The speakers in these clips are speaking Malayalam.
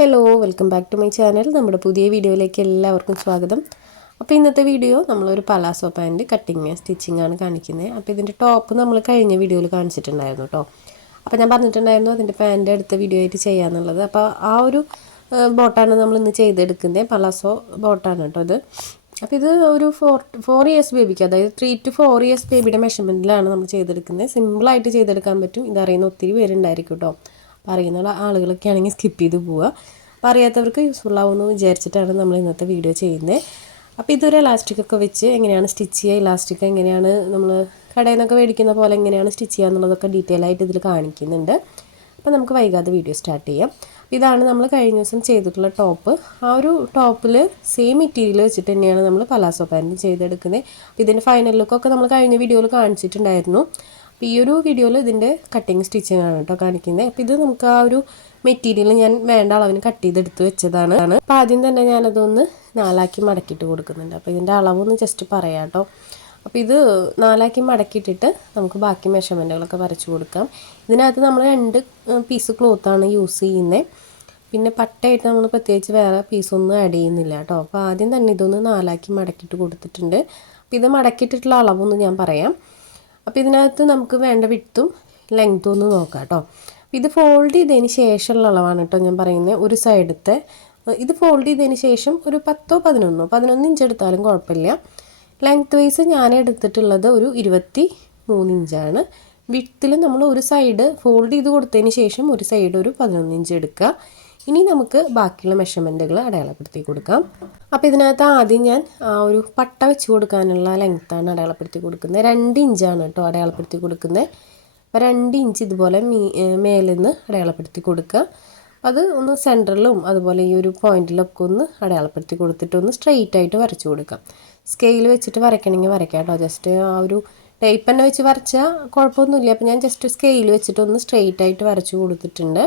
Hello welcome back to my channel. നമ്മുടെ പുതിയ വീഡിയോയിലേക്ക് എല്ലാവർക്കും സ്വാഗതം. അപ്പോൾ ഇന്നത്തെ വീഡിയോ നമ്മളൊരു പലാസോ പാൻറ്റ് കട്ടിങ് സ്റ്റിച്ചിങ് ആണ് കാണിക്കുന്നത്. അപ്പോൾ ഇതിൻ്റെ ടോപ്പ് നമ്മൾ കഴിഞ്ഞ വീഡിയോയിൽ കാണിച്ചിട്ടുണ്ടായിരുന്നു കേട്ടോ. അപ്പോൾ ഞാൻ പറഞ്ഞിട്ടുണ്ടായിരുന്നു അതിൻ്റെ പാൻറ്റ് അടുത്ത വീഡിയോ ആയിട്ട് ചെയ്യാമെന്നുള്ളത്. അപ്പോൾ ആ ഒരു ബോട്ടാണ് നമ്മൾ ഇന്ന് ചെയ്തെടുക്കുന്നത്. പലാസോ ബോട്ടാണ് കേട്ടോ ഇത്. അപ്പോൾ ഇത് ഒരു ഫോർ ഇയേഴ്സ് ബേബിക്ക്, അതായത് 3 to 4 years ബേബിയുടെ മെഷർമെൻറ്റിലാണ് നമ്മൾ ചെയ്തെടുക്കുന്നത്. സിമ്പിളായിട്ട് ചെയ്തെടുക്കാൻ പറ്റും. ഇതറിയുന്ന ഒത്തിരി പേരുണ്ടായിരിക്കും കേട്ടോ. അപ്പോൾ അറിയുന്ന ആളുകളൊക്കെ ആണെങ്കിൽ സ്കിപ്പ് ചെയ്ത് പോവുക. അപ്പോൾ അറിയാത്തവർക്ക് യൂസ്ഫുൾ ആവുമെന്ന് വിചാരിച്ചിട്ടാണ് നമ്മൾ ഇന്നത്തെ വീഡിയോ ചെയ്യുന്നത്. അപ്പോൾ ഇതൊരു ഇലാസ്റ്റിക്കൊക്കെ വെച്ച് എങ്ങനെയാണ് സ്റ്റിച്ച് ചെയ്യുക, ഇലാസ്റ്റിക് എങ്ങനെയാണ് നമ്മൾ കടയിൽ നിന്നൊക്കെ മേടിക്കുന്ന പോലെ എങ്ങനെയാണ് സ്റ്റിച്ച് ചെയ്യുക എന്നുള്ളതൊക്കെ ഡീറ്റെയിൽ ആയിട്ട് ഇതിൽ കാണിക്കുന്നുണ്ട്. അപ്പോൾ നമുക്ക് വൈകാതെ വീഡിയോ സ്റ്റാർട്ട് ചെയ്യാം. ഇതാണ് നമ്മൾ കഴിഞ്ഞ ദിവസം ചെയ്തിട്ടുള്ള ടോപ്പ്. ആ ഒരു ടോപ്പിൽ സെയിം മെറ്റീരിയൽ വെച്ചിട്ട് തന്നെയാണ് നമ്മൾ പലാസോ പാൻറ്റ് ചെയ്തെടുക്കുന്നത്. അപ്പോൾ ഇതിൻ്റെ ഫൈനൽ ലുക്കൊക്കെ നമ്മൾ കഴിഞ്ഞ വീഡിയോയിൽ കാണിച്ചിട്ടുണ്ടായിരുന്നു. അപ്പോൾ ഈ ഒരു വീഡിയോയിൽ ഇതിൻ്റെ കട്ടിങ് സ്റ്റിച്ചിങ് ആണ് കേട്ടോ കാണിക്കുന്നത്. അപ്പോൾ ഇത് നമുക്ക് ആ ഒരു മെറ്റീരിയൽ ഞാൻ വേണ്ട അളവിന് കട്ട് ചെയ്തെടുത്ത് വെച്ചതാണ്. അപ്പോൾ ആദ്യം തന്നെ ഞാനതൊന്ന് 4 മടക്കിയിട്ട് കൊടുക്കുന്നുണ്ട്. അപ്പോൾ ഇതിൻ്റെ അളവൊന്ന് ജസ്റ്റ് പറയാം കേട്ടോ. അപ്പോൾ ഇത് 4 മടക്കിയിട്ടിട്ട് നമുക്ക് ബാക്കി മെഷർമെൻറ്റുകളൊക്കെ വരച്ചു കൊടുക്കാം. ഇതിനകത്ത് നമ്മൾ 2 പീസ് ക്ലോത്താണ് യൂസ് ചെയ്യുന്നത്. പിന്നെ പട്ടയായിട്ട് നമ്മൾ പ്രത്യേകിച്ച് വേറെ പീസൊന്നും ആഡ് ചെയ്യുന്നില്ല കേട്ടോ. അപ്പോൾ ആദ്യം തന്നെ ഇതൊന്ന് 4 മടക്കിയിട്ട് കൊടുത്തിട്ടുണ്ട്. അപ്പോൾ ഇത് മടക്കിയിട്ടിട്ടുള്ള അളവൊന്ന് ഞാൻ പറയാം. അപ്പോൾ ഇതിനകത്ത് നമുക്ക് വേണ്ട വിഡ്ത്തും ലെങ്ത്തും ഒന്ന് നോക്കാം കേട്ടോ. ഇത് ഫോൾഡ് ചെയ്തതിന് ശേഷമുള്ള അളവാണ് കേട്ടോ ഞാൻ പറയുന്നത്. ഒരു സൈഡത്തെ ഇത് ഫോൾഡ് ചെയ്തതിന് ശേഷം ഒരു 10-11 ഇഞ്ച് എടുത്താലും കുഴപ്പമില്ല. ലെങ്ത് വൈസ് ഞാൻ എടുത്തിട്ടുള്ളത് ഒരു 23 ഇഞ്ചാണ്. വിഡ്ത്തിൽ നമ്മൾ ഒരു സൈഡ് ഫോൾഡ് ചെയ്ത് കൊടുത്തതിന് ശേഷം ഒരു സൈഡ് ഒരു 11 ഇഞ്ച് എടുക്കുക. ഇനി നമുക്ക് ബാക്കിയുള്ള മെഷർമെൻറ്റുകൾ അടയാളപ്പെടുത്തി കൊടുക്കാം. അപ്പോൾ ഇതിനകത്ത് ആദ്യം ഞാൻ ഒരു പട്ട വെച്ച് കൊടുക്കാനുള്ള ലെങ്ത്താണ് അടയാളപ്പെടുത്തി കൊടുക്കുന്നത്. 2 ഇഞ്ചാണ് കേട്ടോ അടയാളപ്പെടുത്തി കൊടുക്കുന്നത്. അപ്പോൾ 2 ഇഞ്ച് ഇതുപോലെ മേലിൽ നിന്ന് അടയാളപ്പെടുത്തി കൊടുക്കുക. അത് ഒന്ന് സെൻറ്ററിലും അതുപോലെ ഈ ഒരു പോയിന്റിലൊക്കെ ഒന്ന് അടയാളപ്പെടുത്തി കൊടുത്തിട്ട് ഒന്ന് സ്ട്രെയിറ്റ് ആയിട്ട് വരച്ചു കൊടുക്കാം. സ്കെയിൽ വെച്ചിട്ട് വരയ്ക്കണമെങ്കിൽ വരയ്ക്കാം കേട്ടോ. ജസ്റ്റ് ആ ഒരു ടേപ്പ് തന്നെ വെച്ച് വരച്ചാൽ കുഴപ്പമൊന്നുമില്ല. അപ്പോൾ ഞാൻ ജസ്റ്റ് സ്കെയിൽ വെച്ചിട്ട് ഒന്ന് സ്ട്രെയിറ്റ് ആയിട്ട് വരച്ചു കൊടുത്തിട്ടുണ്ട്.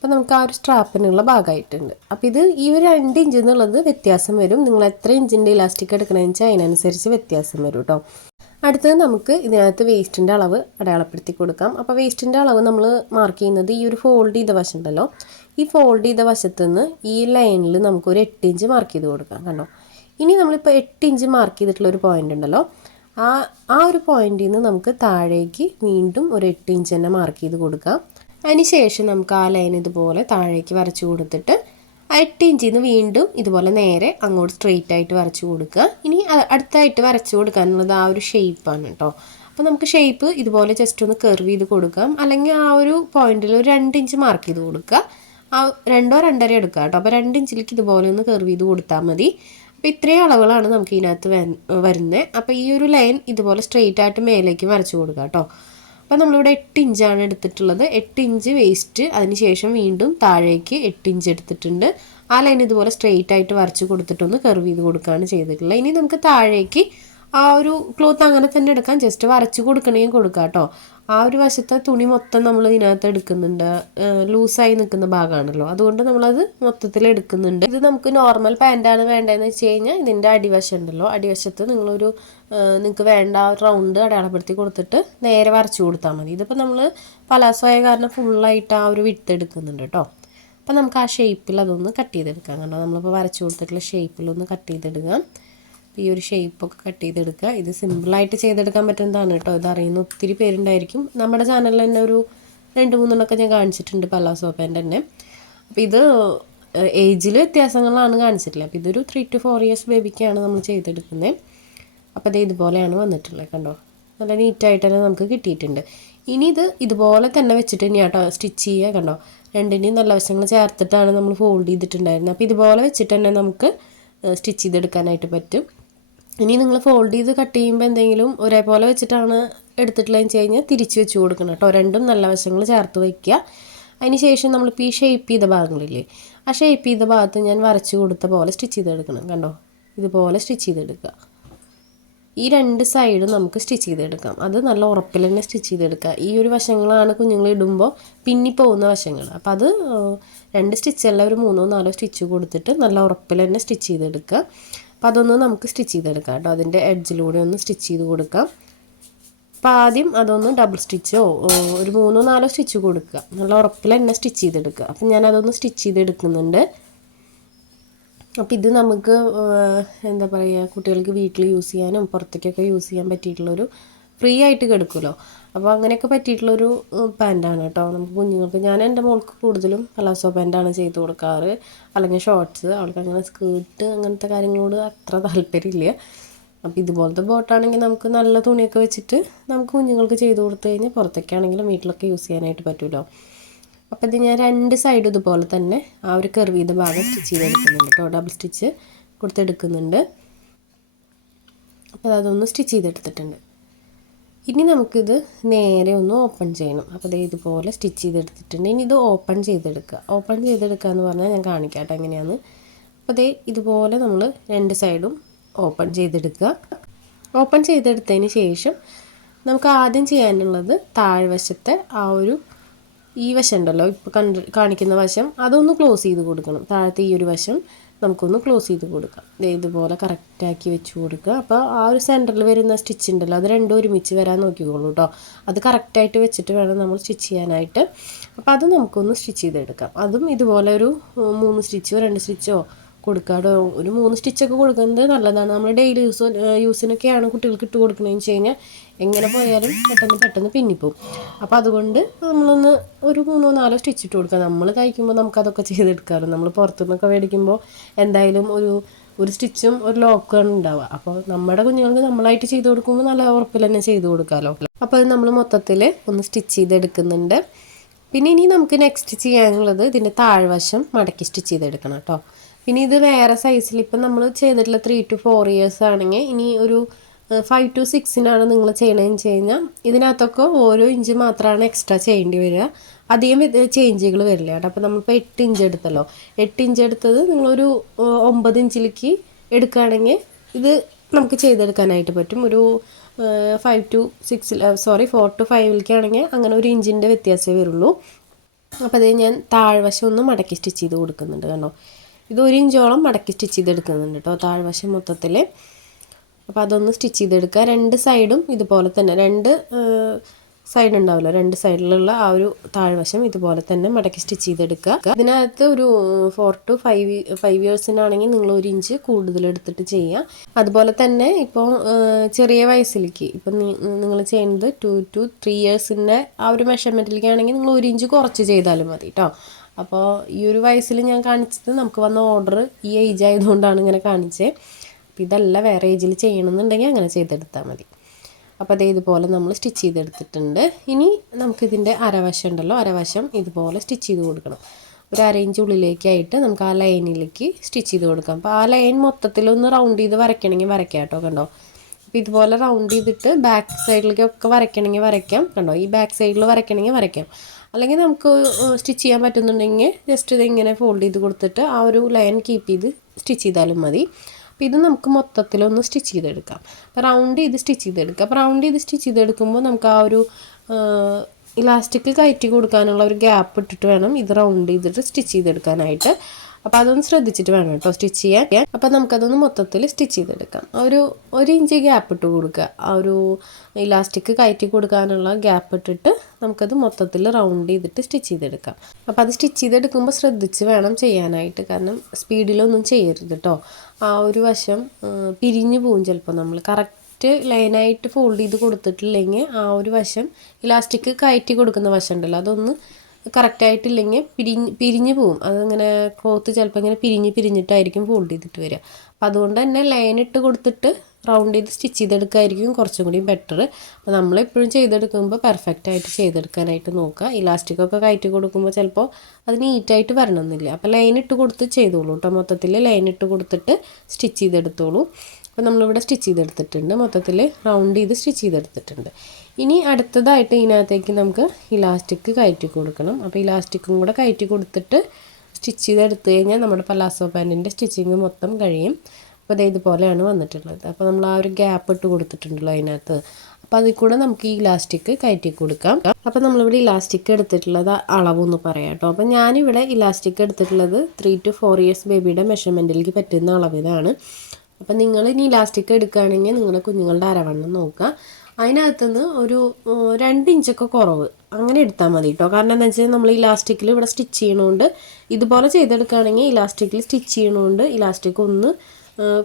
അപ്പോൾ നമുക്ക് ആ ഒരു സ്ട്രാപ്പിനുള്ള ഭാഗമായിട്ടുണ്ട്. അപ്പോൾ ഇത് ഈ ഒരു 2 ഇഞ്ച് എന്നുള്ളത് വ്യത്യാസം വരും. നിങ്ങൾ എത്ര ഇഞ്ചിൻ്റെ ഇലാസ്റ്റിക് എടുക്കണമെന്ന് വെച്ചാൽ അതിനനുസരിച്ച് വ്യത്യാസം വരും കേട്ടോ. അടുത്തത് നമുക്ക് ഇതിനകത്ത് വേസ്റ്റിൻ്റെ അളവ് അടയാളപ്പെടുത്തി കൊടുക്കാം. അപ്പോൾ വേസ്റ്റിൻ്റെ അളവ് നമ്മൾ മാർക്ക് ചെയ്യുന്നത് ഈ ഒരു ഫോൾഡ് ചെയ്ത വശം ഉണ്ടല്ലോ, ഈ ഫോൾഡ് ചെയ്ത വശത്തു നിന്ന് ഈ ലൈനിൽ നമുക്കൊരു 8 ഇഞ്ച് മാർക്ക് ചെയ്ത് കൊടുക്കാം കണ്ടോ. ഇനി നമ്മളിപ്പോൾ 8 ഇഞ്ച് മാർക്ക് ചെയ്തിട്ടുള്ള ഒരു പോയിൻ്റ് ഉണ്ടല്ലോ, ആ ഒരു പോയിന്റിൽ നിന്ന് നമുക്ക് താഴേക്ക് വീണ്ടും ഒരു 8 ഇഞ്ച് തന്നെ മാർക്ക് ചെയ്ത് കൊടുക്കാം. അതിന് ശേഷം നമുക്ക് ആ ലൈൻ ഇതുപോലെ താഴേക്ക് വരച്ചു കൊടുത്തിട്ട് 8 ഇഞ്ചിൽ നിന്ന് വീണ്ടും ഇതുപോലെ നേരെ അങ്ങോട്ട് സ്ട്രെയിറ്റ് ആയിട്ട് വരച്ചു കൊടുക്കുക. ഇനി അടുത്തായിട്ട് വരച്ചു കൊടുക്കാനുള്ളത് ആ ഒരു ഷേപ്പാണ് കേട്ടോ. അപ്പോൾ നമുക്ക് ഷേപ്പ് ഇതുപോലെ ജസ്റ്റ് ഒന്ന് കർവ് ചെയ്ത് കൊടുക്കാം. അല്ലെങ്കിൽ ആ ഒരു പോയിന്റിൽ ഒരു 2 ഇഞ്ച് മാർക്ക് ചെയ്ത് കൊടുക്കുക. 2-2.5 എടുക്കുക കേട്ടോ. അപ്പോൾ 2 ഇഞ്ചിലേക്ക് ഇതുപോലെ ഒന്ന് കർവ് ചെയ്ത് കൊടുത്താൽ മതി. അപ്പോൾ ഇത്രയും അളവുകളാണ് നമുക്ക് ഇതിനകത്ത് വരുന്നത്. അപ്പോൾ ഈ ഒരു ലൈൻ ഇതുപോലെ സ്ട്രെയിറ്റ് ആയിട്ട് മേലേക്ക് വരച്ചു കൊടുക്കുക കേട്ടോ. അപ്പോൾ നമ്മളിവിടെ 8 ഇഞ്ചാണ് എടുത്തിട്ടുള്ളത്. 8 ഇഞ്ച് വേസ്റ്റ്, അതിനുശേഷം വീണ്ടും താഴേക്ക് 8 ഇഞ്ച് എടുത്തിട്ടുണ്ട്. ആ ലൈൻ ഇതുപോലെ സ്ട്രെയിറ്റ് ആയിട്ട് വരച്ച് കൊടുത്തിട്ടൊന്ന് കർവ് ചെയ്ത് കൊടുക്കുകയാണ് ചെയ്തിട്ടുള്ളത്. ഇനി നമുക്ക് താഴേക്ക് ആ ഒരു ക്ലോത്ത് അങ്ങനെ തന്നെ എടുക്കാം. ജസ്റ്റ് വരച്ച് കൊടുക്കണമെങ്കിൽ കൊടുക്കാം കേട്ടോ. ആ ഒരു വശത്തെ തുണി മൊത്തം നമ്മൾ ഇതിനകത്ത് എടുക്കുന്നുണ്ട്. ലൂസായി നിൽക്കുന്ന ഭാഗമാണല്ലോ, അതുകൊണ്ട് നമ്മളത് മൊത്തത്തിൽ എടുക്കുന്നുണ്ട്. ഇത് നമുക്ക് നോർമൽ പാൻറ്റാണ് വേണ്ടതെന്ന് വെച്ച് കഴിഞ്ഞാൽ ഇതിൻ്റെ അടിവശം ഉണ്ടല്ലോ, അടിവശത്ത് നിങ്ങൾക്ക് വേണ്ട റൗണ്ട് അടയാളപ്പെടുത്തി കൊടുത്തിട്ട് നേരെ വരച്ച് കൊടുത്താൽ മതി. ഇതിപ്പോൾ നമ്മൾ പലാസോ ആയ കാരണം ഫുള്ളായിട്ട് ആ ഒരു വിട്ട് എടുക്കുന്നുണ്ട് കേട്ടോ. അപ്പോൾ നമുക്ക് ആ ഷേപ്പിൽ അതൊന്ന് കട്ട് ചെയ്തെടുക്കാം. കാരണം നമ്മളിപ്പോൾ വരച്ച് കൊടുത്തിട്ടുള്ള ഷേപ്പിലൊന്ന് കട്ട് ചെയ്തെടുക്കാം. ഈ ഒരു ഷേപ്പൊക്കെ കട്ട് ചെയ്തെടുക്കുക. ഇത് സിമ്പിളായിട്ട് ചെയ്തെടുക്കാൻ പറ്റുന്നതാണ് കേട്ടോ. ഇതറിയുന്ന ഒത്തിരി പേരുണ്ടായിരിക്കും. നമ്മുടെ ചാനലിൽ തന്നെ ഒരു 2-3 ഞാൻ കാണിച്ചിട്ടുണ്ട് പലാസോ പാൻറ്റ് തന്നെ. അപ്പോൾ ഇത് ഏജിൽ വ്യത്യാസങ്ങളാണ് കാണിച്ചിട്ടില്ല. അപ്പോൾ ഇതൊരു 3 to 4 years ബേബിക്കാണ് നമ്മൾ ചെയ്തെടുക്കുന്നത്. അപ്പോൾ ഇത് ഇതുപോലെയാണ് വന്നിട്ടുള്ളത് കണ്ടോ. നല്ല നീറ്റായിട്ട് തന്നെ നമുക്ക് കിട്ടിയിട്ടുണ്ട്. ഇനി ഇത് ഇതുപോലെ തന്നെ വെച്ചിട്ട് തന്നെയാണ് കേട്ടോ സ്റ്റിച്ച് ചെയ്യുക കണ്ടോ. 2ൻ്റെയും നല്ല വശങ്ങൾ ചേർത്തിട്ടാണ് നമ്മൾ ഫോൾഡ് ചെയ്തിട്ടുണ്ടായിരുന്നത്. അപ്പോൾ ഇതുപോലെ വെച്ചിട്ട് തന്നെ നമുക്ക് സ്റ്റിച്ച് ചെയ്തെടുക്കാനായിട്ട് പറ്റും. ഇനി നിങ്ങൾ ഫോൾഡ് ചെയ്ത് കട്ട് ചെയ്യുമ്പോൾ എന്തെങ്കിലും ഒരേപോലെ വെച്ചിട്ടാണ് എടുത്തിട്ടുള്ളതെന്ന് വെച്ച് കഴിഞ്ഞാൽ തിരിച്ച് വെച്ച് കൊടുക്കണം കേട്ടോ. 2ഉം നല്ല വശങ്ങൾ ചേർത്ത് വയ്ക്കുക. അതിന് ശേഷം നമ്മളിപ്പോൾ ഈ ഷേപ്പ് ചെയ്ത ഭാഗങ്ങളില്ലേ, ആ ഷേപ്പ് ചെയ്ത ഭാഗത്ത് ഞാൻ വരച്ച് കൊടുത്ത പോലെ സ്റ്റിച്ച് ചെയ്തെടുക്കണം കണ്ടോ. ഇതുപോലെ സ്റ്റിച്ച് ചെയ്തെടുക്കുക. ഈ 2 സൈഡും നമുക്ക് സ്റ്റിച്ച് ചെയ്തെടുക്കാം. അത് നല്ല ഉറപ്പിൽ തന്നെ സ്റ്റിച്ച് ചെയ്തെടുക്കുക. ഈ ഒരു വശങ്ങളാണ് കുഞ്ഞുങ്ങൾ ഇടുമ്പോൾ പിന്നി പോകുന്ന വശങ്ങൾ. അപ്പോൾ അത് 2 സ്റ്റിച്ചല്ല, ഒരു 3-4 സ്റ്റിച്ച് കൊടുത്തിട്ട് നല്ല ഉറപ്പിൽ തന്നെ സ്റ്റിച്ച് ചെയ്തെടുക്കുക. അപ്പോൾ അതൊന്ന് നമുക്ക് സ്റ്റിച്ച് ചെയ്തെടുക്കാം കേട്ടോ. അതിൻ്റെ എഡ്ജിലൂടെ ഒന്ന് സ്റ്റിച്ച് ചെയ്ത് കൊടുക്കാം. അപ്പോൾ ആദ്യം അതൊന്ന് ഡബിൾ സ്റ്റിച്ചോ ഒരു 3-4 സ്റ്റിച്ച് കൊടുക്കുക, നല്ല ഉറപ്പിൽ തന്നെ സ്റ്റിച്ച് ചെയ്തെടുക്കുക. അപ്പം ഞാനതൊന്ന് സ്റ്റിച്ച് ചെയ്തെടുക്കുന്നുണ്ട്. അപ്പോൾ ഇത് നമുക്ക് എന്താ പറയുക, കുട്ടികൾക്ക് വീട്ടിൽ യൂസ് ചെയ്യാനും പുറത്തേക്കൊക്കെ യൂസ് ചെയ്യാൻ പറ്റിയിട്ടുള്ളൊരു ഫ്രീ ആയിട്ട് കിടക്കുമല്ലോ, അപ്പോൾ അങ്ങനെയൊക്കെ പറ്റിയിട്ടുള്ളൊരു പാൻറ്റാണ് കേട്ടോ. നമുക്ക് കുഞ്ഞുങ്ങൾക്ക്, ഞാൻ എൻ്റെ മോൾക്ക് കൂടുതലും പലാസോ പാൻറ്റാണ് ചെയ്ത് കൊടുക്കാറ്, അല്ലെങ്കിൽ ഷോർട്ട്സ്. അവൾക്ക് അങ്ങനെ സ്കേർട്ട് അങ്ങനത്തെ കാര്യങ്ങളോട് അത്ര താല്പര്യമില്ല. അപ്പോൾ ഇതുപോലത്തെ ബോട്ടാണെങ്കിൽ നമുക്ക് നല്ല തുണിയൊക്കെ വെച്ചിട്ട് നമുക്ക് കുഞ്ഞുങ്ങൾക്ക് ചെയ്ത് കൊടുത്തു കഴിഞ്ഞാൽ പുറത്തേക്കാണെങ്കിലും വീട്ടിലൊക്കെ യൂസ് ചെയ്യാനായിട്ട് പറ്റുമല്ലോ. അപ്പോൾ ഇത് ഞാൻ 2 സൈഡും ഇതുപോലെ തന്നെ ആ ഒരു കർവ് ചെയ്ത ഭാഗം സ്റ്റിച്ച് ചെയ്തെടുക്കുന്നുണ്ട് കേട്ടോ. ഡബിൾ സ്റ്റിച്ച് കൊടുത്തെടുക്കുന്നുണ്ട്. അപ്പോൾ അതൊന്ന് സ്റ്റിച്ച് ചെയ്തെടുത്തിട്ടുണ്ട്. ഇനി നമുക്കിത് നേരെ ഒന്ന് ഓപ്പൺ ചെയ്യണം. അപ്പോൾ ഇത് ഇതുപോലെ സ്റ്റിച്ച് ചെയ്തെടുത്തിട്ടുണ്ട്. ഇനി ഇത് ഓപ്പൺ ചെയ്തെടുക്കുക. ഓപ്പൺ ചെയ്തെടുക്കുക എന്ന് പറഞ്ഞാൽ ഞാൻ കാണിക്കാം കേട്ടോ എങ്ങനെയാണ്. അപ്പോൾ ഇതുപോലെ നമ്മൾ 2 സൈഡും ഓപ്പൺ ചെയ്തെടുക്കുക. ഓപ്പൺ ചെയ്തെടുത്തതിന് ശേഷം നമുക്ക് ആദ്യം ചെയ്യാനുള്ളത് താഴ്വശത്തെ ആ ഒരു ഈ വശം ഉണ്ടല്ലോ, ഇപ്പോൾ കാണിക്കുന്ന വശം, അതൊന്ന് ക്ലോസ് ചെയ്ത് കൊടുക്കണം. താഴത്തെ ഈ ഒരു വശം നമുക്കൊന്ന് ക്ലോസ് ചെയ്ത് കൊടുക്കാം. ഇതുപോലെ കറക്റ്റാക്കി വെച്ച് കൊടുക്കുക. അപ്പോൾ ആ ഒരു സെൻറ്ററിൽ വരുന്ന സ്റ്റിച്ച് ഉണ്ടല്ലോ, അത് രണ്ടും ഒരുമിച്ച് വരാൻ നോക്കിക്കോളൂ കേട്ടോ. അത് കറക്റ്റായിട്ട് വെച്ചിട്ട് വേണം നമ്മൾ സ്റ്റിച്ച് ചെയ്യാനായിട്ട്. അപ്പോൾ അത് നമുക്കൊന്ന് സ്റ്റിച്ച് ചെയ്തെടുക്കാം. അതും ഇതുപോലെ ഒരു 3 സ്റ്റിച്ചോ 2 സ്റ്റിച്ചോ കൊടുക്കാടോ. ഒരു 3 സ്റ്റിച്ചൊക്കെ കൊടുക്കുന്നത് നല്ലതാണ്. നമ്മൾ ഡെയിലി യൂസിനൊക്കെയാണ് കുട്ടികൾക്ക് ഇട്ട് കൊടുക്കണമെന്ന് വെച്ച് കഴിഞ്ഞാൽ എങ്ങനെ പോയാലും പെട്ടെന്ന് പിന്നിപ്പോവും. അപ്പോൾ അതുകൊണ്ട് നമ്മളൊന്ന് ഒരു 3-4 സ്റ്റിച്ച് ഇട്ട് കൊടുക്കുക. നമ്മൾ തയ്ക്കുമ്പോൾ നമുക്കതൊക്കെ ചെയ്തെടുക്കാമല്ലോ. നമ്മൾ പുറത്തുനിന്നൊക്കെ മേടിക്കുമ്പോൾ എന്തായാലും ഒരു സ്റ്റിച്ചും ഒരു ലോക്കാണ് ഉണ്ടാവുക. അപ്പോൾ നമ്മുടെ കുഞ്ഞുങ്ങൾക്ക് നമ്മളായിട്ട് ചെയ്ത് കൊടുക്കുമ്പോൾ നല്ല ഉറപ്പിൽ തന്നെ ചെയ്ത് കൊടുക്കാമല്ലോ. അപ്പോൾ അത് നമ്മൾ മൊത്തത്തിൽ ഒന്ന് സ്റ്റിച്ച് ചെയ്തെടുക്കുന്നുണ്ട്. പിന്നെ ഇനി നമുക്ക് നെക്സ്റ്റ് ചെയ്യാനുള്ളത് ഇതിൻ്റെ താഴ്വശം മടക്കി സ്റ്റിച്ച് ചെയ്തെടുക്കണം കേട്ടോ. പിന്നെ ഇത് വേറെ സൈസിൽ, ഇപ്പം നമ്മൾ ചെയ്തിട്ടുള്ള 3 to 4 ഇയേഴ്സ് ആണെങ്കിൽ ഇനി ഒരു 5 to 6 നിങ്ങൾ ചെയ്യണമെന്ന് വെച്ച് കഴിഞ്ഞാൽ ഇതിനകത്തൊക്കെ ഓരോ ഇഞ്ച് മാത്രമാണ് എക്സ്ട്രാ ചെയ്യേണ്ടി വരിക. അധികം ചേഞ്ചുകൾ വരില്ല കേട്ടോ. അപ്പോൾ നമ്മളിപ്പോൾ 8 ഇഞ്ച് എടുത്തല്ലോ, 8 ഇഞ്ച് എടുത്തത് നിങ്ങളൊരു 9 ഇഞ്ചിലേക്ക് എടുക്കുകയാണെങ്കിൽ ഇത് നമുക്ക് ചെയ്തെടുക്കാനായിട്ട് പറ്റും. ഒരു 4 to 5 അങ്ങനെ 1 ഇഞ്ചിൻ്റെ വ്യത്യാസമേ വരുള്ളൂ. അപ്പോൾ അതേ ഞാൻ താഴ്വശം ഒന്ന് മടക്കി സ്റ്റിച്ച് ചെയ്ത് കൊടുക്കുന്നുണ്ട് കണ്ടോ. ഇത് 1 ഇഞ്ചോളം മടക്കി സ്റ്റിച്ച് ചെയ്തെടുക്കുന്നുണ്ട് കേട്ടോ താഴ്വശം മൊത്തത്തിൽ. അപ്പോൾ അതൊന്ന് സ്റ്റിച്ച് ചെയ്തെടുക്കുക. 2 സൈഡും ഇതുപോലെ തന്നെ, 2 സൈഡ് ഉണ്ടാവില്ല, 2 സൈഡിലുള്ള ആ ഒരു താഴ്വശം ഇതുപോലെ തന്നെ മടക്കി സ്റ്റിച്ച് ചെയ്തെടുക്കുക. ഇതിനകത്ത് ഒരു 4 to 5 ഇയേഴ്സിനാണെങ്കിൽ നിങ്ങൾ 1 ഇഞ്ച് കൂടുതൽ എടുത്തിട്ട് ചെയ്യുക. അതുപോലെ തന്നെ ഇപ്പോൾ ചെറിയ വയസ്സിലേക്ക്, ഇപ്പം നിങ്ങൾ ചെയ്യുന്നത് 2 to 3 ഇയേഴ്സിൻ്റെ ആ ഒരു മെഷർമെൻറ്റിലേക്കാണെങ്കിൽ നിങ്ങൾ 1 ഇഞ്ച് കുറച്ച് ചെയ്താലും മതി കേട്ടോ. അപ്പോൾ ഈ ഒരു വയസ്സിൽ ഞാൻ കാണിച്ചത് നമുക്ക് വന്ന ഓർഡർ ഈ ഏജ് ആയതുകൊണ്ടാണ് ഇങ്ങനെ കാണിച്ചത്. അപ്പോൾ ഇതല്ല വേറെ ഏജിൽ ചെയ്യണമെന്നുണ്ടെങ്കിൽ അങ്ങനെ ചെയ്തെടുത്താൽ മതി. അപ്പോൾ ഇതുപോലെ നമ്മൾ സ്റ്റിച്ച് ചെയ്തെടുത്തിട്ടുണ്ട്. ഇനി നമുക്കിതിൻ്റെ അരവശം ഉണ്ടല്ലോ, അരവശം ഇതുപോലെ സ്റ്റിച്ച് ചെയ്ത് കൊടുക്കണം. ഒരു 1/2 ഇഞ്ച് ഉള്ളിലേക്കായിട്ട് നമുക്ക് ആ ലൈനിലേക്ക് സ്റ്റിച്ച് ചെയ്ത് കൊടുക്കാം. അപ്പോൾ ആ ലൈൻ മൊത്തത്തിലൊന്ന് റൗണ്ട് ചെയ്ത് വരയ്ക്കണമെങ്കിൽ വരയ്ക്കാം കേട്ടോ. കണ്ടോ, അപ്പോൾ ഇതുപോലെ റൗണ്ട് ചെയ്തിട്ട് ബാക്ക് സൈഡിലേക്കൊക്കെ വരയ്ക്കണമെങ്കിൽ വരയ്ക്കാം. കണ്ടോ, ഈ ബാക്ക് സൈഡിൽ വരയ്ക്കണമെങ്കിൽ വരയ്ക്കാം. അല്ലെങ്കിൽ നമുക്ക് സ്റ്റിച്ച് ചെയ്യാൻ പറ്റുന്നുണ്ടെങ്കിൽ ജസ്റ്റ് ഇതിങ്ങനെ ഫോൾഡ് ചെയ്ത് കൊടുത്തിട്ട് ആ ഒരു ലൈൻ കീപ്പ് ചെയ്ത് സ്റ്റിച്ച് ചെയ്താലും മതി. അപ്പോൾ ഇത് നമുക്ക് മൊത്തത്തിലൊന്ന് സ്റ്റിച്ച് ചെയ്തെടുക്കാം. അപ്പോൾ റൗണ്ട് ചെയ്ത് സ്റ്റിച്ച് ചെയ്തെടുക്കാം. അപ്പോൾ റൗണ്ട് ചെയ്ത് സ്റ്റിച്ച് ചെയ്തെടുക്കുമ്പോൾ നമുക്ക് ആ ഒരു ഇലാസ്റ്റിക് കയറ്റി കൊടുക്കാനുള്ള ഒരു ഗ്യാപ്പ് ഇട്ടിട്ട് വേണം ഇത് റൗണ്ട് ചെയ്തിട്ട് സ്റ്റിച്ച് ചെയ്തെടുക്കാനായിട്ട്. അപ്പോൾ അതൊന്ന് ശ്രദ്ധിച്ചിട്ട് വേണം കേട്ടോ സ്റ്റിച്ച് ചെയ്യാൻ. അപ്പോൾ നമുക്കതൊന്ന് മൊത്തത്തിൽ സ്റ്റിച്ച് ചെയ്തെടുക്കാം. ഒരു ഇഞ്ച് ഗ്യാപ്പ് ഇട്ട് കൊടുക്കുക. ആ ഒരു ഇലാസ്റ്റിക് കയറ്റി കൊടുക്കാനുള്ള ഗ്യാപ്പ് ഇട്ടിട്ട് നമുക്കത് മൊത്തത്തിൽ റൗണ്ട് ചെയ്തിട്ട് സ്റ്റിച്ച് ചെയ്തെടുക്കാം. അപ്പോൾ അത് സ്റ്റിച്ച് ചെയ്തെടുക്കുമ്പോൾ ശ്രദ്ധിച്ച് വേണം ചെയ്യാനായിട്ട്, കാരണം സ്പീഡിലൊന്നും ചെയ്യരുത് കേട്ടോ. ആ ഒരു വശം പിരിഞ്ഞു പോവും ചിലപ്പോൾ. നമ്മൾ കറക്റ്റ് ലൈനായിട്ട് ഫോൾഡ് ചെയ്ത് കൊടുത്തിട്ടില്ലെങ്കിൽ ആ ഒരു വശം ഇലാസ്റ്റിക് കയറ്റി കൊടുക്കുന്ന വശം ഉണ്ടല്ലോ, അതൊന്ന് കറക്റ്റായിട്ടില്ലെങ്കിൽ പിരിഞ്ഞു പോവും. അതിങ്ങനെ ക്ലോത്ത് ചിലപ്പോൾ ഇങ്ങനെ പിരിഞ്ഞിട്ടായിരിക്കും ഫോൾഡ് ചെയ്തിട്ട് വരിക. അപ്പം അതുകൊണ്ട് തന്നെ ലൈൻ ഇട്ട് കൊടുത്തിട്ട് റൗണ്ട് ചെയ്ത് സ്റ്റിച്ച് ചെയ്തെടുക്കായിരിക്കും കുറച്ചും കൂടി ബെറ്റർ. അപ്പോൾ നമ്മളെപ്പോഴും ചെയ്തെടുക്കുമ്പോൾ പെർഫെക്റ്റായിട്ട് ചെയ്തെടുക്കാനായിട്ട് നോക്കുക. ഇലാസ്റ്റിക്കൊക്കെ കയറ്റി കൊടുക്കുമ്പോൾ ചിലപ്പോൾ അത് നീറ്റായിട്ട് വരണമെന്നില്ല. അപ്പോൾ ലൈൻ ഇട്ട് കൊടുത്ത് ചെയ്തോളൂ കേട്ടോ. മൊത്തത്തിൽ ലൈൻ ഇട്ട് കൊടുത്തിട്ട് സ്റ്റിച്ച് ചെയ്തെടുത്തോളൂ. അപ്പോൾ നമ്മളിവിടെ സ്റ്റിച്ച് ചെയ്തെടുത്തിട്ടുണ്ട്, മൊത്തത്തിൽ റൗണ്ട് ചെയ്ത് സ്റ്റിച്ച് ചെയ്തെടുത്തിട്ടുണ്ട്. ഇനി അടുത്തതായിട്ട് ഇതിനകത്തേക്ക് നമുക്ക് ഇലാസ്റ്റിക് കയറ്റി കൊടുക്കണം. അപ്പോൾ ഇലാസ്റ്റിക്കും കൂടെ കയറ്റി കൊടുത്തിട്ട് സ്റ്റിച്ച് ചെയ്തെടുത്ത് കഴിഞ്ഞാൽ നമ്മുടെ പലാസോ പാൻറ്റിൻ്റെ സ്റ്റിച്ചിങ് മൊത്തം കഴിയും. അപ്പോൾ ഇതുപോലെയാണ് വന്നിട്ടുള്ളത്. അപ്പോൾ നമ്മൾ ആ ഒരു ഗ്യാപ്പ് ഇട്ട് കൊടുത്തിട്ടുണ്ടല്ലോ അതിനകത്ത്. അപ്പോൾ അതിൽ കൂടെ നമുക്ക് ഈ ഇലാസ്റ്റിക് കയറ്റി കൊടുക്കാം. അപ്പോൾ നമ്മളിവിടെ ഇലാസ്റ്റിക് എടുത്തിട്ടുള്ളത് അളവൊന്ന് പറയാം കേട്ടോ. അപ്പോൾ ഞാനിവിടെ ഇലാസ്റ്റിക് എടുത്തിട്ടുള്ളത് 3 to 4 ഇയേഴ്സ് ബേബിയുടെ മെഷർമെൻറ്റിലേക്ക് പറ്റുന്ന അളവിലാണ്. അപ്പോൾ നിങ്ങൾ ഇനി ഇലാസ്റ്റിക് എടുക്കുകയാണെങ്കിൽ നിങ്ങളുടെ കുഞ്ഞുങ്ങളുടെ അരവണ്ണം നോക്കുക. അതിനകത്തുനിന്ന് ഒരു 2 ഇഞ്ചൊക്കെ കുറവ് അങ്ങനെ എടുത്താൽ മതി കേട്ടോ. കാരണം എന്താ വെച്ചാൽ നമ്മൾ ഇലാസ്റ്റിക്കിൽ ഇവിടെ സ്റ്റിച്ച് ചെയ്യണോണ്ട് ഇതുപോലെ ചെയ്തെടുക്കുകയാണെങ്കിൽ ഇലാസ്റ്റിക്കിൽ സ്റ്റിച്ച് ചെയ്യണോണ്ട് ഇലാസ്റ്റിക് ഒന്ന്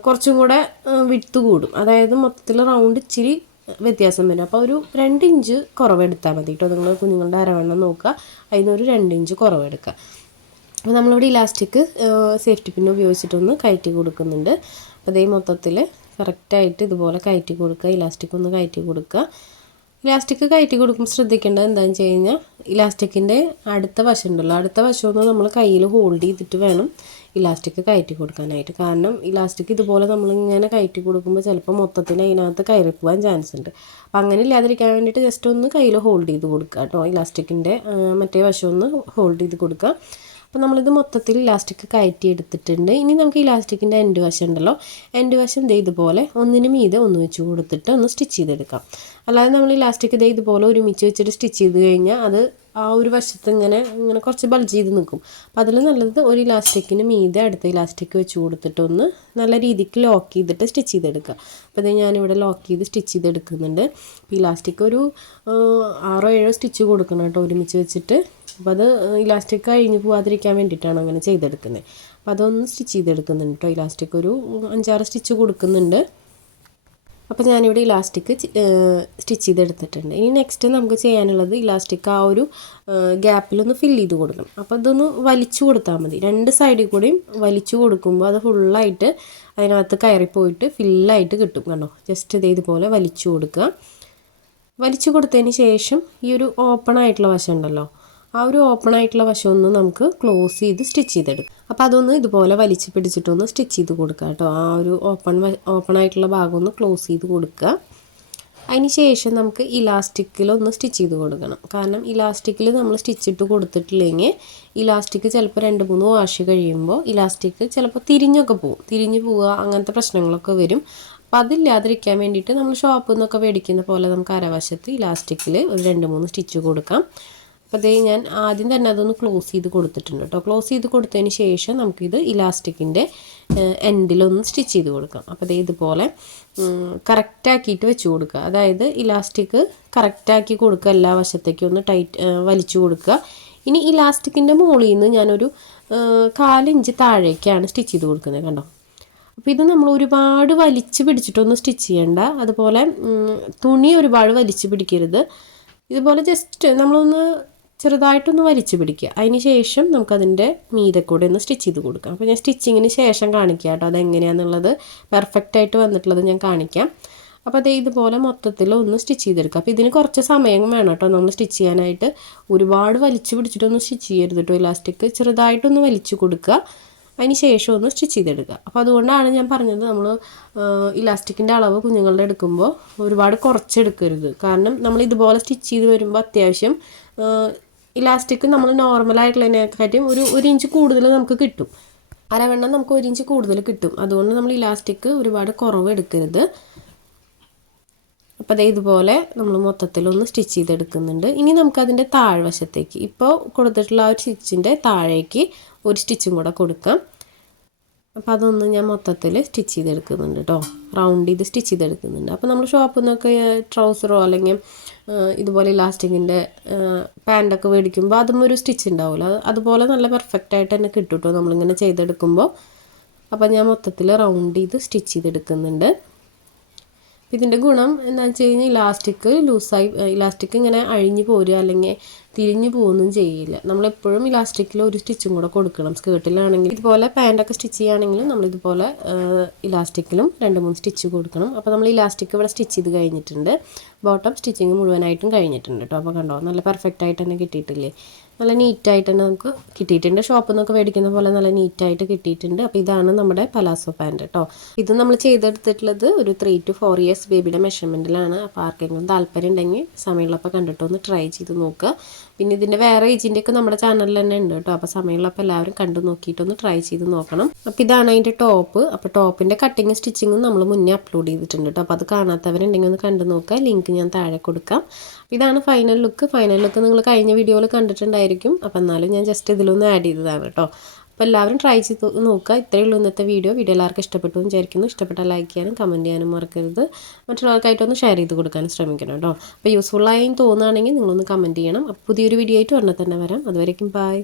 കുറച്ചും കൂടെ വിട്ട് കൂടും. അതായത് മൊത്തത്തിൽ റൗണ്ട് ഇച്ചിരി വ്യത്യാസം വരും. അപ്പോൾ ഒരു 2 ഇഞ്ച് കുറവെടുത്താൽ മതി കേട്ടോ. നിങ്ങൾ കുഞ്ഞുങ്ങളുടെ അരവണ്ണം നോക്കുക, അതിനൊരു 2 ഇഞ്ച് കുറവെടുക്കുക. അപ്പോൾ നമ്മളിവിടെ ഇലാസ്റ്റിക് സേഫ്റ്റി പിൻ ഉപയോഗിച്ചിട്ടൊന്ന് കയറ്റി കൊടുക്കുന്നുണ്ട്. അപ്പോൾ അതേ മൊത്തത്തിൽ കറക്റ്റായിട്ട് ഇതുപോലെ കയറ്റി കൊടുക്കുക, ഇലാസ്റ്റിക് ഒന്ന് കയറ്റി കൊടുക്കുക. ഇലാസ്റ്റിക് കയറ്റി കൊടുക്കുമ്പോൾ ശ്രദ്ധിക്കേണ്ടത് എന്താണെന്ന് വെച്ച് കഴിഞ്ഞാൽ ഇലാസ്റ്റിക്കിൻ്റെ അടുത്ത വശം ഉണ്ടല്ലോ, അടുത്ത വശമൊന്ന് നമ്മൾ കയ്യിൽ ഹോൾഡ് ചെയ്തിട്ട് വേണം ഇലാസ്റ്റിക് കയറ്റി കൊടുക്കാനായിട്ട്. കാരണം ഇലാസ്റ്റിക് ഇതുപോലെ നമ്മളിങ്ങനെ കയറ്റി കൊടുക്കുമ്പോൾ ചിലപ്പോൾ മൊത്തത്തിൽ അതിനകത്ത് കയറി പോകാൻ ചാൻസ് ഉണ്ട്. അപ്പം അങ്ങനെ ഇല്ലാതിരിക്കാൻ വേണ്ടിയിട്ട് ജസ്റ്റ് ഒന്ന് കയ്യിൽ ഹോൾഡ് ചെയ്ത് കൊടുക്കുക കേട്ടോ. ഇലാസ്റ്റിക്കിൻ്റെ മറ്റേ വശം ഒന്ന് ഹോൾഡ് ചെയ്ത് കൊടുക്കുക. അപ്പോൾ നമ്മളിത് മൊത്തത്തിൽ ഇലാസ്റ്റിക് കയറ്റി എടുത്തിട്ടുണ്ട്. ഇനി നമുക്ക് ഇലാസ്റ്റിക്കിൻ്റെ എൻഡ് വശം ഉണ്ടല്ലോ, എൻഡ് വശം ഇതുപോലെ ഒന്നിന് മീതെ ഒന്ന് വെച്ച് കൊടുത്തിട്ട് ഒന്ന് സ്റ്റിച്ച് ചെയ്തെടുക്കാം. അല്ലാതെ നമ്മൾ ഇലാസ്റ്റിക് ഇതുപോലെ ഒരുമിച്ച് വെച്ചിട്ട് സ്റ്റിച്ച് ചെയ്ത് കഴിഞ്ഞാൽ അത് ആ ഒരു വശത്ത് ഇങ്ങനെ കുറച്ച് ബൾജ് ചെയ്ത് നിൽക്കും. അപ്പോൾ അതിൽ നല്ലത് ഒരു ഇലാസ്റ്റിക്കിന് മീതെ അടുത്ത ഇലാസ്റ്റിക് വെച്ച് കൊടുത്തിട്ടൊന്ന് നല്ല രീതിക്ക് ലോക്ക് ചെയ്തിട്ട് സ്റ്റിച്ച് ചെയ്തെടുക്കുക. അപ്പോൾ ഇത് ഞാനിവിടെ ലോക്ക് ചെയ്ത് സ്റ്റിച്ച് ചെയ്തെടുക്കുന്നുണ്ട്. അപ്പോൾ ഇലാസ്റ്റിക് ഒരു 6-7 സ്റ്റിച്ച് കൊടുക്കണം കേട്ടോ ഒരുമിച്ച് വെച്ചിട്ട്. അപ്പോൾ അത് ഇലാസ്റ്റിക് കഴിഞ്ഞ് പോകാതിരിക്കാൻ വേണ്ടിയിട്ടാണ് അങ്ങനെ ചെയ്തെടുക്കുന്നത്. അപ്പോൾ അതൊന്ന് സ്റ്റിച്ച് ചെയ്തെടുക്കുന്നുണ്ട് കേട്ടോ. ഇലാസ്റ്റിക് ഒരു 5-6 സ്റ്റിച്ച് കൊടുക്കുന്നുണ്ട്. അപ്പോൾ ഞാനിവിടെ ഇലാസ്റ്റിക് സ്റ്റിച്ച് ചെയ്തെടുത്തിട്ടുണ്ട്. ഇനി നെക്സ്റ്റ് നമുക്ക് ചെയ്യാനുള്ളത് ഇലാസ്റ്റിക് ആ ഒരു ഗ്യാപ്പിലൊന്ന് ഫില്ല് ചെയ്ത് കൊടുക്കണം. അപ്പോൾ ഇതൊന്ന് വലിച്ചു കൊടുത്താൽ മതി. 2 സൈഡിൽ കൂടെയും വലിച്ചു കൊടുക്കുമ്പോൾ അത് ഫുള്ളായിട്ട് അതിനകത്ത് കയറിപ്പോയിട്ട് ഫില്ലായിട്ട് കിട്ടും. കണ്ടോ, ജസ്റ്റ് ഇതുപോലെ വലിച്ചു കൊടുക്കുക. വലിച്ചു കൊടുത്തതിന് ശേഷം ഈ ഒരു ഓപ്പൺ ആയിട്ടുള്ള വശം ഉണ്ടല്ലോ, ആ ഒരു ഓപ്പൺ ആയിട്ടുള്ള വശം ഒന്ന് നമുക്ക് ക്ലോസ് ചെയ്ത് സ്റ്റിച്ച് ചെയ്തെടുക്കും. അപ്പോൾ അതൊന്ന് ഇതുപോലെ വലിച്ച് പിടിച്ചിട്ടൊന്ന് സ്റ്റിച്ച് ചെയ്ത് കൊടുക്കുക കേട്ടോ. ആ ഒരു ഓപ്പൺ ആയിട്ടുള്ള ഭാഗം ഒന്ന് ക്ലോസ് ചെയ്ത് കൊടുക്കുക. അതിന് ശേഷം നമുക്ക് ഇലാസ്റ്റിക്കിലൊന്ന് സ്റ്റിച്ച് ചെയ്ത് കൊടുക്കണം. കാരണം ഇലാസ്റ്റിക്കിൽ നമ്മൾ സ്റ്റിച്ചിട്ട് കൊടുത്തിട്ടില്ലെങ്കിൽ ഇലാസ്റ്റിക് ചിലപ്പോൾ 2-3 വാഷ് കഴിയുമ്പോൾ ഇലാസ്റ്റിക് ചിലപ്പോൾ തിരിഞ്ഞു പോവുക അങ്ങനത്തെ പ്രശ്നങ്ങളൊക്കെ വരും. അപ്പോൾ അതില്ലാതിരിക്കാൻ വേണ്ടിയിട്ട് നമ്മൾ ഷോപ്പിൽ നിന്നൊക്കെ മേടിക്കുന്ന പോലെ നമുക്ക് അരവശത്ത് ഇലാസ്റ്റിക്കിൽ ഒരു 2-3 സ്റ്റിച്ച് കൊടുക്കാം. അപ്പോൾ അതേ ഞാൻ ആദ്യം തന്നെ അതൊന്ന് ക്ലോസ് ചെയ്ത് കൊടുത്തിട്ടുണ്ട് കേട്ടോ. ക്ലോസ് ചെയ്ത് കൊടുത്തതിന് ശേഷം നമുക്കിത് ഇലാസ്റ്റിക്കിൻ്റെ എൻഡിലൊന്ന് സ്റ്റിച്ച് ചെയ്ത് കൊടുക്കാം. അപ്പോൾ അതേ ഇതുപോലെ കറക്റ്റാക്കിയിട്ട് വെച്ച് കൊടുക്കുക. അതായത് ഇലാസ്റ്റിക് കറക്റ്റാക്കി കൊടുക്കുക, എല്ലാ വശത്തേക്കും ഒന്ന് വലിച്ചു കൊടുക്കുക. ഇനി ഇലാസ്റ്റിക്കിൻ്റെ മുകളിൽ നിന്ന് ഞാനൊരു 1/4 ഇഞ്ച് താഴേക്കാണ് സ്റ്റിച്ച് ചെയ്ത് കൊടുക്കുന്നത്. കണ്ടോ, അപ്പോൾ ഇത് നമ്മൾ ഒരുപാട് വലിച്ച് പിടിച്ചിട്ടൊന്നും സ്റ്റിച്ച് ചെയ്യണ്ട. അതുപോലെ തുണി ഒരുപാട് വലിച്ച് പിടിക്കരുത്. ഇതുപോലെ ജസ്റ്റ് നമ്മളൊന്ന് ചെറുതായിട്ടൊന്ന് വലിച്ചു പിടിക്കുക. അതിന് ശേഷം നമുക്കതിൻ്റെ മീതെ കൂടെ ഒന്ന് സ്റ്റിച്ച് ചെയ്ത് കൊടുക്കാം. അപ്പോൾ ഞാൻ സ്റ്റിച്ചിങ്ങിന് ശേഷം കാണിക്കാം കേട്ടോ, അതെങ്ങനെയാണെന്നുള്ളത് പെർഫെക്റ്റായിട്ട് വന്നിട്ടുള്ളത് ഞാൻ കാണിക്കാം. അപ്പോൾ അതേ ഇതുപോലെ മൊത്തത്തിൽ ഒന്ന് സ്റ്റിച്ച് ചെയ്തെടുക്കുക. അപ്പോൾ ഇതിന് കുറച്ച് സമയം വേണം കേട്ടോ നമ്മൾ സ്റ്റിച്ച് ചെയ്യാനായിട്ട്. ഒരുപാട് വലിച്ചു പിടിച്ചിട്ടൊന്നും സ്റ്റിച്ച് ചെയ്യരുത് കേട്ടോ. ഇലാസ്റ്റിക് ചെറുതായിട്ടൊന്ന് വലിച്ചു കൊടുക്കുക, അതിന് ശേഷം ഒന്ന് സ്റ്റിച്ച് ചെയ്തെടുക്കുക. അപ്പോൾ അതുകൊണ്ടാണ് ഞാൻ പറഞ്ഞത് നമ്മൾ ഇലാസ്റ്റിക്കിൻ്റെ അളവ് കുഞ്ഞുങ്ങളുടെ എടുക്കുമ്പോൾ ഒരുപാട് കുറച്ചെടുക്കരുത്. കാരണം നമ്മൾ ഇതുപോലെ സ്റ്റിച്ച് ചെയ്ത് വരുമ്പോൾ അത്യാവശ്യം ഇലാസ്റ്റിക് നമ്മൾ നോർമലായിട്ടുള്ളതിനെക്കാട്ടും ഒരു 1 ഇഞ്ച് കൂടുതൽ നമുക്ക് കിട്ടും. അരവണ്ണം നമുക്ക് 1 ഇഞ്ച് കൂടുതൽ കിട്ടും. അതുകൊണ്ട് നമ്മൾ ഇലാസ്റ്റിക് ഒരുപാട് കുറവ് എടുക്കരുത്. അപ്പോൾ അതേ ഇതുപോലെ നമ്മൾ മൊത്തത്തിലൊന്ന് സ്റ്റിച്ച് ചെയ്തെടുക്കുന്നുണ്ട്. ഇനി നമുക്കതിൻ്റെ താഴ്വശത്തേക്ക് ഇപ്പോൾ കൊടുത്തിട്ടുള്ള ആ ഒരു സ്റ്റിച്ചിൻ്റെ താഴേക്ക് ഒരു സ്റ്റിച്ചും കൂടെ കൊടുക്കാം. അപ്പോൾ അതൊന്ന് ഞാൻ മൊത്തത്തിൽ സ്റ്റിച്ച് ചെയ്തെടുക്കുന്നുണ്ട് കേട്ടോ. റൗണ്ട് ചെയ്ത് സ്റ്റിച്ച് ചെയ്തെടുക്കുന്നുണ്ട്. അപ്പോൾ നമ്മൾ ഷോപ്പിൽ നിന്നൊക്കെ ട്രൗസറോ അല്ലെങ്കിൽ ഇതുപോലെ ഇലാസ്റ്റിക്കിൻ്റെ പാൻറ്റൊക്കെ മേടിക്കുമ്പോൾ അതും ഒരു സ്റ്റിച്ച് ഉണ്ടാവില്ല. അതുപോലെ നല്ല പെർഫെക്റ്റായിട്ട് തന്നെ കിട്ടും കേട്ടോ നമ്മളിങ്ങനെ ചെയ്തെടുക്കുമ്പോൾ. അപ്പോൾ ഞാൻ മൊത്തത്തിൽ റൗണ്ട് ചെയ്ത് സ്റ്റിച്ച് ചെയ്തെടുക്കുന്നുണ്ട്. ഇതിൻ്റെ ഗുണം എന്താണെന്ന് വെച്ച് കഴിഞ്ഞാൽ ഇലാസ്റ്റിക് ഇങ്ങനെ അഴിഞ്ഞു പോരുക അല്ലെങ്കിൽ തിരിഞ്ഞു പോകുകയൊന്നും ചെയ്യില്ല. നമ്മളെപ്പോഴും ഇലാസ്റ്റിക്കിൽ ഒരു സ്റ്റിച്ചും കൂടെ കൊടുക്കണം. സ്കേർട്ടിലാണെങ്കിൽ ഇതുപോലെ പാൻറ്റൊക്കെ സ്റ്റിച്ച് ചെയ്യുകയാണെങ്കിലും നമ്മളിതുപോലെ ഇലാസ്റ്റിക്കിലും 2-3 സ്റ്റിച്ച് കൊടുക്കണം. അപ്പോൾ നമ്മൾ ഇലാസ്റ്റിക് ഇവിടെ സ്റ്റിച്ച് ചെയ്ത് കഴിഞ്ഞിട്ടുണ്ട്. ബോട്ടം സ്റ്റിച്ചിങ് മുഴുവനായിട്ടും കഴിഞ്ഞിട്ടുണ്ട് കേട്ടോ. അപ്പോൾ കണ്ടോ, നല്ല പെർഫെക്റ്റായിട്ട് തന്നെ കിട്ടിയിട്ടില്ലേ? നല്ല നീറ്റായിട്ട് തന്നെ നമുക്ക് കിട്ടിയിട്ടുണ്ട്. ഷോപ്പിൽ നിന്നൊക്കെ മേടിക്കുന്ന പോലെ നല്ല നീറ്റായിട്ട് കിട്ടിയിട്ടുണ്ട്. അപ്പോൾ ഇതാണ് നമ്മുടെ പലാസോ പാൻറ്റ് കേട്ടോ. ഇത് നമ്മൾ ചെയ്തെടുത്തിട്ടുള്ളത് ഒരു 3 to 4 ഇയേഴ്സ് ബേബിയുടെ മെഷർമെൻറ്റിലാണ്. അപ്പോൾ ആർക്കെങ്കിലും താല്പര്യം ഉണ്ടെങ്കിൽ സമയമുള്ളപ്പോൾ കണ്ടിട്ടൊന്ന് ട്രൈ ചെയ്ത് നോക്കുക. പിന്നെ ഇതിൻ്റെ വേറെ ഏജിൻ്റെയൊക്കെ നമ്മുടെ ചാനലിൽ തന്നെ ഉണ്ട് കേട്ടോ. അപ്പോൾ സമയമുള്ളപ്പോൾ എല്ലാവരും കണ്ടു നോക്കിയിട്ടൊന്ന് ട്രൈ ചെയ്ത് നോക്കണം. അപ്പോൾ ഇതാണ് അതിൻ്റെ ടോപ്പ്. അപ്പോൾ ടോപ്പിൻ്റെ കട്ടിങ് സ്റ്റിച്ചിങ്ങും നമ്മൾ മുന്നേ അപ്ലോഡ് ചെയ്തിട്ടുണ്ട് കേട്ടോ. അപ്പോൾ അത് കാണാത്തവരുണ്ടെങ്കിൽ ഒന്ന് കണ്ടു നോക്കുക. ലിങ്ക് ഞാൻ താഴെ കൊടുക്കാം. ഇതാണ് ഫൈനൽ ലുക്ക്. നിങ്ങൾ കഴിഞ്ഞ വീഡിയോയിൽ കണ്ടിട്ടുണ്ടായിരിക്കും. അപ്പോൾ എന്നാലും ഞാൻ ജസ്റ്റ് ഇതിലൊന്ന് ആഡ് ചെയ്തതാണ് കേട്ടോ. അപ്പോൾ എല്ലാവരും ട്രൈ ചെയ്ത് നോക്കുക. ഇത്രയേ ഉള്ളൂ ഇന്നത്തെ വീഡിയോ എല്ലാവർക്കും ഇഷ്ടപ്പെട്ടു എന്ന് വിചാരിക്കുന്നു. ഇഷ്ടപ്പെട്ടാൽ ലൈക്ക് ചെയ്യാനും കമൻറ്റ് ചെയ്യാനും മറക്കരുത്. മറ്റുള്ളവർക്കായിട്ടൊന്ന് ഷെയർ ചെയ്ത് കൊടുക്കാനും ശ്രമിക്കണം കേട്ടോ. അപ്പോൾ യൂസ്ഫുള്ളായി തോന്നുകയാണെങ്കിൽ നിങ്ങളൊന്ന് കമൻറ്റ് ചെയ്യണം. അപ്പോൾ പുതിയൊരു വീഡിയോ ആയിട്ട് ഉടനെ തന്നെ വരാം. അതുവരേക്കും ബൈ.